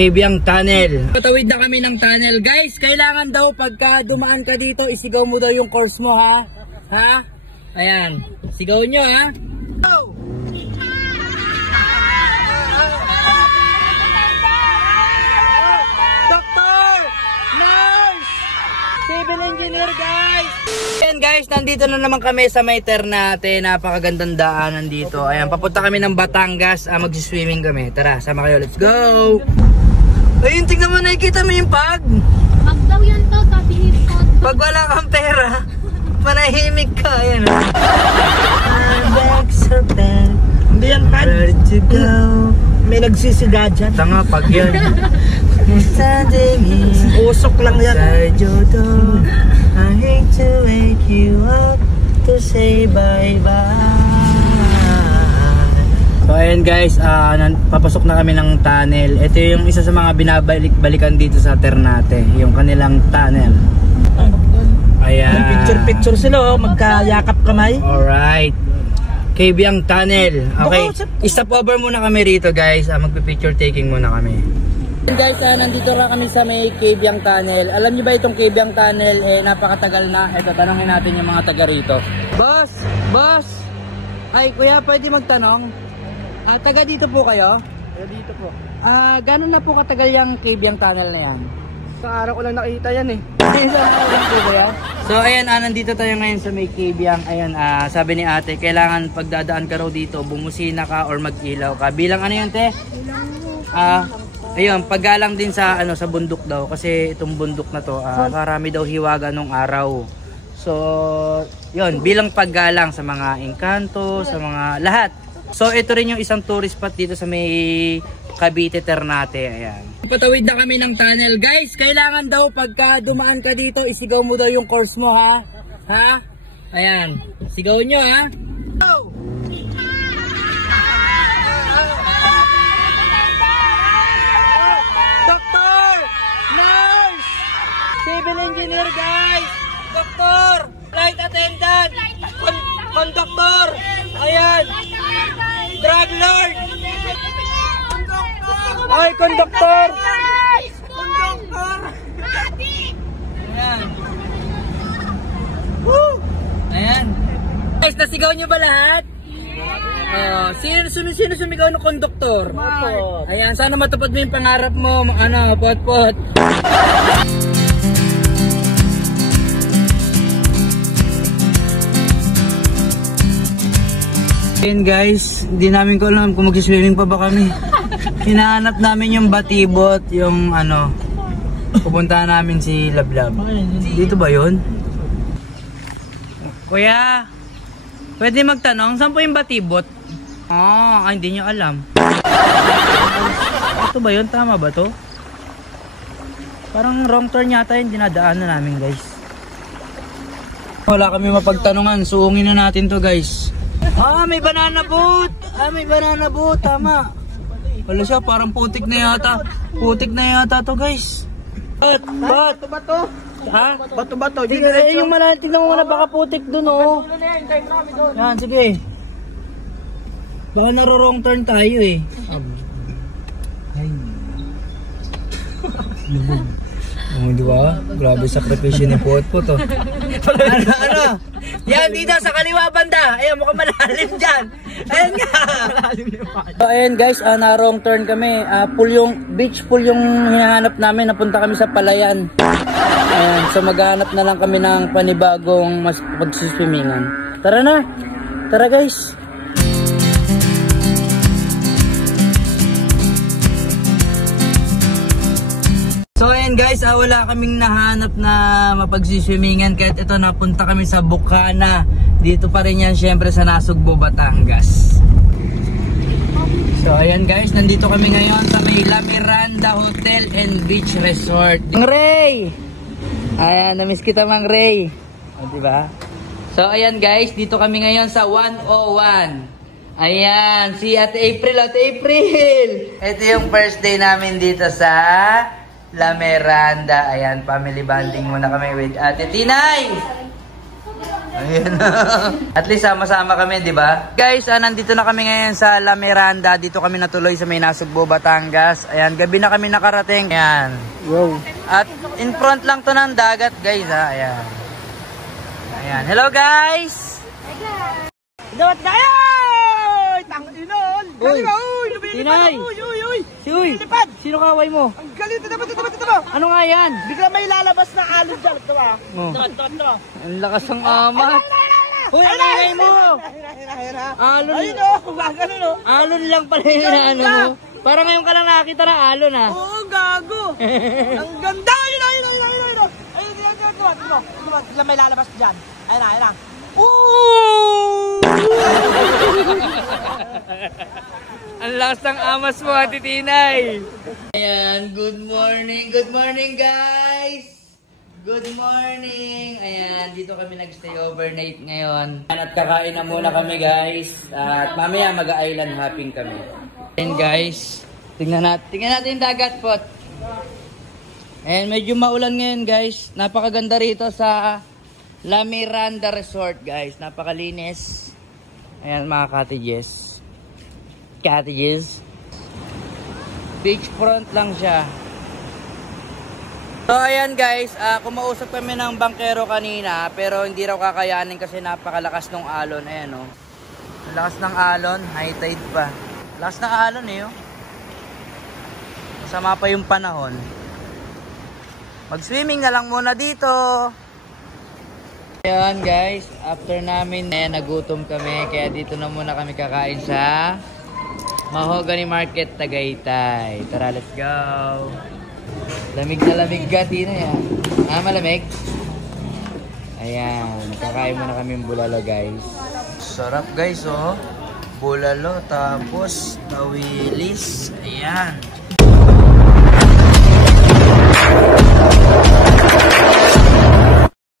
Cabiang Tunnel. Patawid na kami ng tunnel. Guys, kailangan daw pagka dumaan ka dito, isigaw mo daw yung course mo, ha? Ha? Ayan. Sigaw nyo, ha? Go! Doctor! Nurse! Civil engineer, guys! Ayan guys, nandito na naman kami sa may Ternate. Napakagandang daanan dito. Ayan, papunta kami ng Batangas. Mag-swimming kami. Tara, sama kayo. Let's go! Ayun, tingnan mo, nakikita mo yung pag. Pag daw yan to, sabi ni Scott. Pag wala kang pera, manahimik ka. Ayan. Hindi yan pag. Ready to go. May nagsisiga dyan. Tanga, pag yan. Usok lang yan. I hate to wake you up to say bye-bye. So ayan guys, papasok na kami ng tunnel. Ito yung isa sa mga binabalik-balikan dito sa Ternate, yung kanilang tunnel. Ayan. Picture-picture sila, magkayakap kamay. Alright. Cabiang Tunnel. Okay, stop over muna kami rito guys. Magpi-picture taking muna kami. Guys, nandito na kami sa may Cabiang Tunnel. Alam niyo ba itong Cabiang Tunnel, napakatagal na. Ito, tanongin natin yung mga taga rito. Boss! Boss! Ay, kuya, pwede magtanong? Taga dito po kayo? Dito po. Gano'n na po katagal yung Cabiang Tunnel na yan? Sa araw ko lang nakita yan eh. So ayan, nandito tayo ngayon sa may Cabiang. Ayan, sabi ni ate, kailangan pagdadaan ka raw dito, bumusina ka or mag-ilaw ka. Bilang ano yun, te? Ayun, paggalang din sa sa bundok daw kasi itong bundok na to, marami daw hiwaga nung araw. So, yun, bilang paggalang sa mga engkanto, sa mga lahat. So, ito rin yung isang tourist spot dito sa may Cavite, Ternate. Ayan. Patawid na kami ng tunnel. Guys, kailangan daw pagka dumaan ka dito, isigaw mo daw yung course mo, ha? Ha? Ayan. Sigaw nyo, ha? Go! Doctor! Nurse! Civil engineer, guys! Doctor! Flight attendant! Conductor! Ayan! Drug lord! Ay, conductor! Conductor! Ayan. Woo! Ayan. Guys, nasigaw nyo ba lahat? Sino sumigaw ng conductor? Ayan, sana matupad mo yung pangarap mo. Pot-pot. Ayan guys, hindi namin ko alam kung mag-swimming pa ba kami. Hinahanap namin yung batibot, yung pupuntahan namin si Lablab. Dito ba yun? Kuya, pwede magtanong, saan po yung batibot? Hindi nyo alam. Ito ba yun? Tama ba to? Parang wrong turn yata yung dinadaanan namin guys. Wala kami mapagtanungan, suungin na natin to guys. May banana boat! May banana boat, tama. Wala siya, parang putik na yata. Putik na yata to guys. Bato-bato. Ha? Bato-bato. Yung malalim, tignan mo muna, baka putik dun oh. Yan, sige. Baka naro-wrong turn tayo eh. Ay. Di ba? Grabe sakripisyo ni Pot-Pot oh. Ano? Yan, dito sa kaliwa banda. Ayan, mukhang malalim dyan. Ayan nga. So, ayan guys, na-wrong turn kami. Beach pool yung hinahanap namin. Napunta kami sa Palayan. Ayan, so maghanap na lang kami ng panibagong magsiswimmingan. Tara na. Tara guys. So ayan guys, wala kaming nahanap na mapagsiswimmingan kahit ito napunta kami sa Bukana. Dito pa rin yan syempre sa Nasugbo, Batangas. So ayan guys, nandito kami ngayon sa may La Miranda Hotel and Beach Resort. Mang Ray! Ayan, namiss kita Mang Ray. Diba? So ayan guys, dito kami ngayon sa 101. Ayan, si Ate April. Ito yung first day namin dito sa La Miranda. Ayan, family bonding muna kami with Ate Tinay. Ayan. At least sama-sama kami, di ba? Guys, nandito na kami ngayon sa La Miranda. Dito kami natuloy sa may Nasugbo, Batangas. Ayan, gabi na kami nakarating. Ayan. Wow. At in front lang to ng dagat, guys, ha. Ayan. Ayan. Hello, guys! Dapat tayo! Tanginon! Uy! Uy! Tinay! Uy! Uy! Uy! Si Uy! Lipad! Sino kaway mo? Ang galit! Ito ba? Ano nga yan? Bigla may lalabas na alon dyan. Ito ba? Oh. Ito. Ang lakas ng amat. Uy, ang ingay mo! Alon. Ayun o! Gagano o! Alon lang pala yung ano mo. Parang ngayon ka lang nakakita ng alon, ha? Oo, gago! Ang ganda! Ayun! Ayun! Bigla may lalabas dyan. Ayun na. Ang lakas ng amas mo, Ate Tinay. Ayan, good morning guys. Good morning. Ayan, dito kami nagstay overnight ngayon. At kakain na muna kami, guys. At mamaya mag-island hopping kami. Ayan, guys. Tingnan natin yung dagat, pot. Ayan, medyo maulan ngayon, guys. Napakaganda rito sa La Miranda Resort, guys. Napakalinis. Ayan, mga cottages. Beachfront lang siya. So, ayan, guys. Kumausap kami ng bangkero kanina, pero hindi raw kakayanin kasi napakalakas ng alon. Ayan, oh. Ang lakas ng alon. High tide pa. Lakas ng alon, eh, oh. Masama pa yung panahon. Mag-swimming na lang muna dito. Ayan, guys, after namin nagutom kami, kaya dito na muna kami kakain sa Mahogany Market, Tagaytay. Tara, let's go. Lamig na lamig ka, Tina, yan. Malamig? Ayan, kakain muna kami ng bulalo, guys. Sarap, guys, oh. Bulalo, tapos tawilis. Ayan.